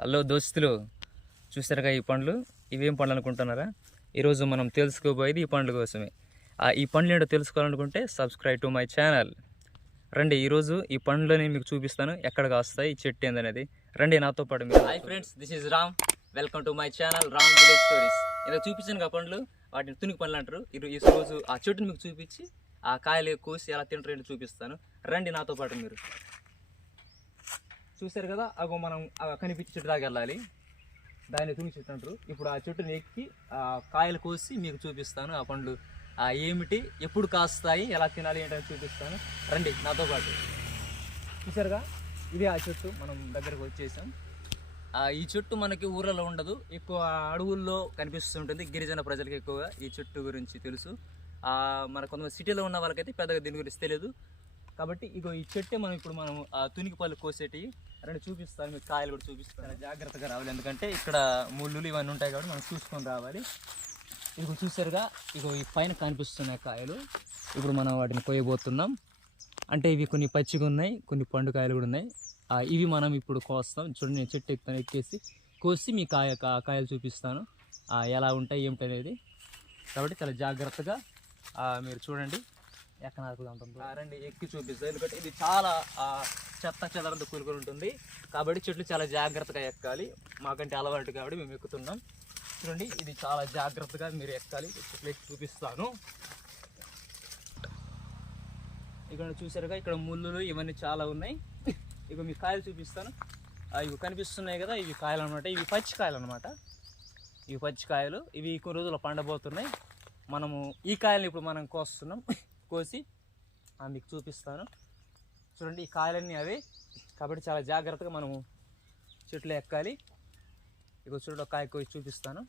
Hello దోస్తులు చూసారుగా ఈ పండ్లు? ఇవేం పండ్లు అనుకుంటున్నారా? ఈరోజు మనం తెలుసుకోబోయేది ఈ పండ్ల కోసమే. ఆ ఈ పండ్లు ఏంటో తెలుసుకోవాలనుకుంటే సబ్స్క్రైబ్ టు మై ఛానల్. రండి ఈరోజు ఈ పండ్లని మీకు చూపిస్తాను. ఎక్కడ కాస్తాయి ఈ చెట్టు ఏందనేది. రండి నాతో పాటు మీరు hi friends this is Ram welcome to my channel Ram village stories ఇలా చూపించాను ఆ పండ్లు వాటిని తునికి పండ్లు అంటారు. ఈరో- ఈ రోజు ఆ చెట్టుని మీకు చూపించి ఆ కాయలు కోసి ఎలా తింటారు చూపిస్తాను. రండి నాతో పాటు మీరు. చూశారు కదా? అగో మనం కనిపించే చెట్టు దాకా వెళ్ళాలి. దాన్ని తుని చెట్టు అంటారు ఇప్పుడు ఆ చెట్టుని ఎక్కి కాయలు కోసి మీకు చూపిస్తాను. ఆ పండ్లు ఏమిటి ఎప్పుడు కాస్తాయి ఎలా తినాలి ఏంటని చూపిస్తాను. రండి నాతో పాటు. చూసారుగా ఇది ఆ చెట్టు మనం దగ్గరకు వచ్చేసాం. ఈ చెట్టు మనకి ఊర్లలో ఉండదు. ఎక్కువ అడవుల్లో కనిపిస్తుంటుంది. గిరిజన ప్రజలకు ఎక్కువగా ఈ చెట్టు గురించి తెలుసు. మన కొంతమంది సిటీలో ఉన్న వాళ్ళకైతే పెద్దగా దీని గురించి తెలియదు. కాబట్టి ఇగో ఈ చెట్టే మనం ఇప్పుడు మనం ఆ తునికి పళ్ళు కోసేటివి. రెండు చూపిస్తాను మీకు కాయలు కూడా చూపిస్తాను. జాగ్రత్తగా రావాలి ఎందుకంటే ఇక్కడ ముళ్ళు ఇవన్నీ ఉంటాయి కాబట్టి మనం చూసుకొని రావాలి. ఇదిగో చూసారుగా ఇగో ఈ పైన కనిపిస్తున్నాయి కాయలు. ఇప్పుడు మనం వాటిని కోయబోతున్నాం అంటే ఇవి కొన్ని పచ్చిగా ఉన్నాయి కొన్ని పండు కాయలు కూడా ఉన్నాయి. ఇవి మనం ఇప్పుడు కోస్తాం. చూడండి నేను చెట్టు ఎక్కుతాను ఎక్కేసి కోసి మీ కాయ కాయలు చూపిస్తాను. ఎలా ఉంటాయి ఏమిటి అనేది కాబట్టి చాలా జాగ్రత్తగా మీరు చూడండి. ఎక్కడ రండి ఎక్కి చూపిస్తాను. ఎందుకంటే ఇది చాలా చెత్త చెదరంతో కూలుకొని ఉంటుంది. కాబట్టి చెట్లు చాలా జాగ్రత్తగా ఎక్కాలి. మాకంటే అలవాటు కాబట్టి మేము ఎక్కుతున్నాం. చూడండి ఇది చాలా జాగ్రత్తగా మీరు ఎక్కాలి. చెట్లు ఎక్కి చూపిస్తాను. ఇక్కడ చూసారుగా ఇక్కడ ముళ్ళులు ఇవన్నీ చాలా ఉన్నాయి. ఇక మీ కాయలు చూపిస్తాను. ఇవి కనిపిస్తున్నాయి కదా ఇవి కాయలు అనమాట ఇవి పచ్చి కాయలు అనమాట ఇవి పచ్చి కాయలు. ఇవి కొన్ని రోజులు పండబోతున్నాయి. మనము ఈ కాయలను ఇప్పుడు మనం కోస్తున్నాం. కోసి మీకు చూపిస్తాను. చూడండి ఈ కాయలన్నీ అవి. కాబట్టి చాలా జాగ్రత్తగా మనము చెట్లు ఎక్కాలి. ఇక చూడండి ఒక కాయ కోసి చూపిస్తాను.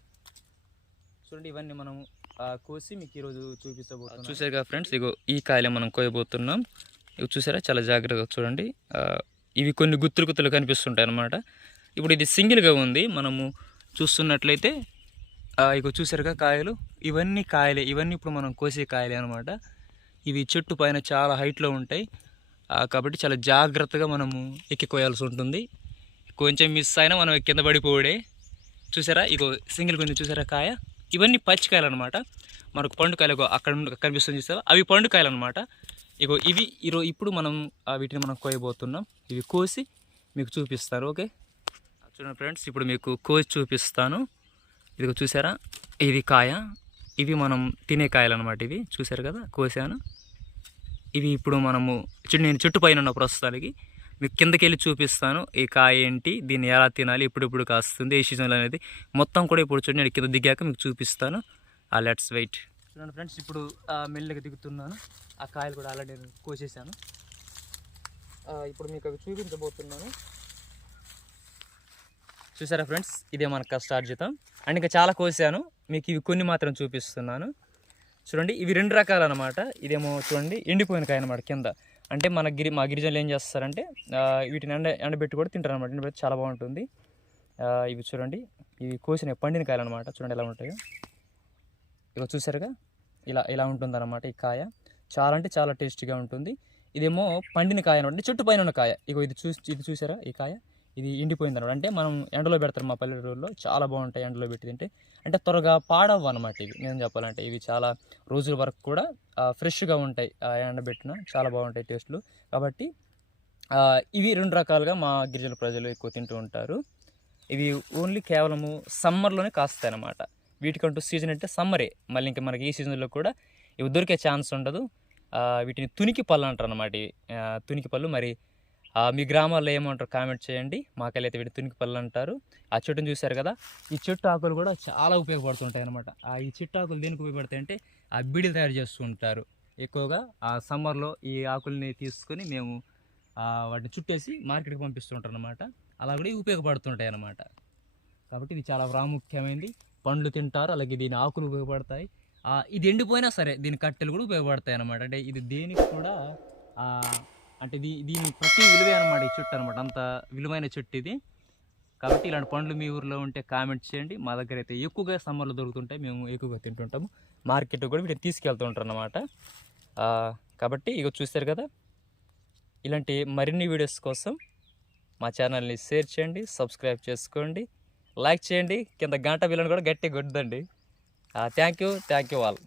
చూడండి ఇవన్నీ మనం కోసి మీకు ఈరోజు చూపించబోతున్నాం చూసారుగా ఫ్రెండ్స్ ఇగో ఈ కాయలే మనం కోయబోతున్నాం. ఇవి చూసారా చాలా జాగ్రత్తగా చూడండి. ఇవి కొన్ని గుత్తులు గుత్తులు కనిపిస్తుంటాయి అన్నమాట. ఇప్పుడు ఇది సింగిల్గా ఉంది. మనము చూస్తున్నట్లయితే ఇక ఇగో చూసారుగా కాయలు. ఇవన్నీ కాయలే ఇవన్నీ ఇప్పుడు మనం కోసే కాయలే అనమాట ఇవి చెట్టు పైన చాలా హైట్లో ఉంటాయి. కాబట్టి చాలా జాగ్రత్తగా మనము ఎక్కి కోయాల్సి ఉంటుంది. కొంచెం మిస్ అయినా మనం కింద పడిపోడే చూసారా? ఇగో సింగిల్ కొంచెం చూసారా కాయ? ఇవన్నీ పచ్చికాయలు అనమాట మనకు పండుకాయలు అక్కడ కనిపిస్తుంది చూసారా అవి పండుకాయలు అనమాట ఇగో ఇవి ఈరోజు ఇప్పుడు మనం వీటిని మనం కోయబోతున్నాం. ఇవి కోసి మీకు చూపిస్తారు ఓకే? చూడండి ఫ్రెండ్స్ ఇప్పుడు మీకు కోసి చూపిస్తాను. ఇదిగో చూసారా? ఇది కాయ. ఇవి మనం తినే కాయలు అనమాట ఇవి. చూసారు కదా? కోసాను. ఇవి ఇప్పుడు మనము చెట్టు నేను చెట్టు పైన ఉన్న ప్రస్తుతానికి మీకు కిందకి వెళ్ళి చూపిస్తాను. ఈ కాయ ఏంటి దీన్ని ఎలా తినాలి ఇప్పుడిప్పుడు కాస్తుంది ఏ సీజన్లో అనేది మొత్తం కూడా ఇప్పుడు చూడండి నేను కింద దిగాక మీకు చూపిస్తాను. ఆ లెట్స్ వెయిట్. చూడండి ఫ్రెండ్స్ ఇప్పుడు మెల్లగా దిగుతున్నాను. ఆ కాయలు కూడా అలా నేను కోసేసాను. ఇప్పుడు మీకు అవి చూపించబోతున్నాను. చూసారా ఫ్రెండ్స్ ఇదే మన కష్టార్జితం అండ్ ఇంకా చాలా కోసాను. మీకు ఇవి కొన్ని మాత్రం చూపిస్తున్నాను. చూడండి ఇవి రెండు రకాలు అనమాట ఇదేమో చూడండి ఎండిపోయిన కాయ అనమాట కింద. అంటే మన గిరి మా గిరిజనులు ఏం చేస్తారంటే వీటిని ఎండ ఎండబెట్టి కూడా తింటారు అనమాట ఎండబెట్టి చాలా బాగుంటుంది. ఇవి చూడండి ఇవి కోసిన పండిన కాయలు అనమాట చూడండి ఎలా ఉంటాయో. ఇక చూసారుగా? ఇలా ఇలా ఉంటుంది అనమాట ఈ కాయ. చాలా అంటే చాలా టేస్టీగా ఉంటుంది. ఇదేమో పండిన కాయ అనమాట చుట్టుపైన ఉన్న కాయ. ఇగో ఇది చూసి ఇది చూసారా ఈ కాయ? ఇది ఎండిపోయింది అనమాట అంటే మనం ఎండలో పెడతారు మా పల్లెటూరులో చాలా బాగుంటాయి ఎండలో పెట్టి తింటే. అంటే త్వరగా పాడవు అనమాట ఇవి. నేను చెప్పాలంటే ఇవి చాలా రోజుల వరకు కూడా ఫ్రెష్గా ఉంటాయి. ఆ, ఎండబెట్టిన చాలా బాగుంటాయి టేస్ట్లు. కాబట్టి ఇవి రెండు రకాలుగా మా గిరిజన ప్రజలు ఎక్కువ తింటూ ఉంటారు. ఇవి ఓన్లీ కేవలము సమ్మర్లోనే కాస్తాయి అన్నమాట వీటికంటూ సీజన్ అంటే సమ్మరే. మళ్ళీ ఇంకా మనకి ఈ సీజన్లో కూడా ఇవి దొరికే ఛాన్స్ ఉండదు. వీటిని తునికి పళ్ళు అంటారు అనమాట ఇవి తునికి పళ్ళు. మరి మీ గ్రామాల్లో ఏమంటారు? కామెంట్ చేయండి. మాకైతే వీటి తునికి పళ్ళు అంటారు. ఆ చెట్టుని చూశారు కదా? ఈ చెట్టు ఆకులు కూడా చాలా ఉపయోగపడుతుంటాయి అనమాట ఆ ఈ చెట్టు ఆకులు దేనికి ఉపయోగపడతాయి అంటే ఆ బీడీలు తయారు చేస్తూ ఉంటారు ఎక్కువగా ఆ సమ్మర్లో ఈ ఆకుల్ని తీసుకొని మేము వాటిని చుట్టేసి మార్కెట్కి పంపిస్తుంటారు అనమాట అలా కూడా ఉపయోగపడుతుంటాయి అన్నమాట. కాబట్టి ఇది చాలా ప్రాముఖ్యమైనది పండ్లు తింటారు అలాగే దీని ఆకులు ఉపయోగపడతాయి. ఇది ఎండిపోయినా సరే దీని కట్టెలు కూడా ఉపయోగపడతాయి అనమాట అంటే ఇది దేనికి కూడా అంటే దీ దీని ప్రతి విలువే అనమాట ఈ చెట్టు అనమాట అంత విలువైన చెట్టు ఇది. కాబట్టి ఇలాంటి పండ్లు మీ ఊర్లో ఉంటే కామెంట్ చేయండి. మా దగ్గర అయితే ఎక్కువగా సమ్మర్లో దొరుకుతుంటాయి. మేము ఎక్కువగా తింటుంటాము. మార్కెట్ కూడా వీటిని తీసుకెళ్తూ ఉంటారు అనమాట కాబట్టి ఇక చూస్తారు కదా? ఇలాంటి మరిన్ని వీడియోస్ కోసం మా ఛానల్ని షేర్ చేయండి సబ్స్క్రైబ్ చేసుకోండి లైక్ చేయండి. కింద గంట బిల్లను కూడా గట్టిగా కొద్దండి థ్యాంక్ యూ థ్యాంక్ యూ వాళ్ళు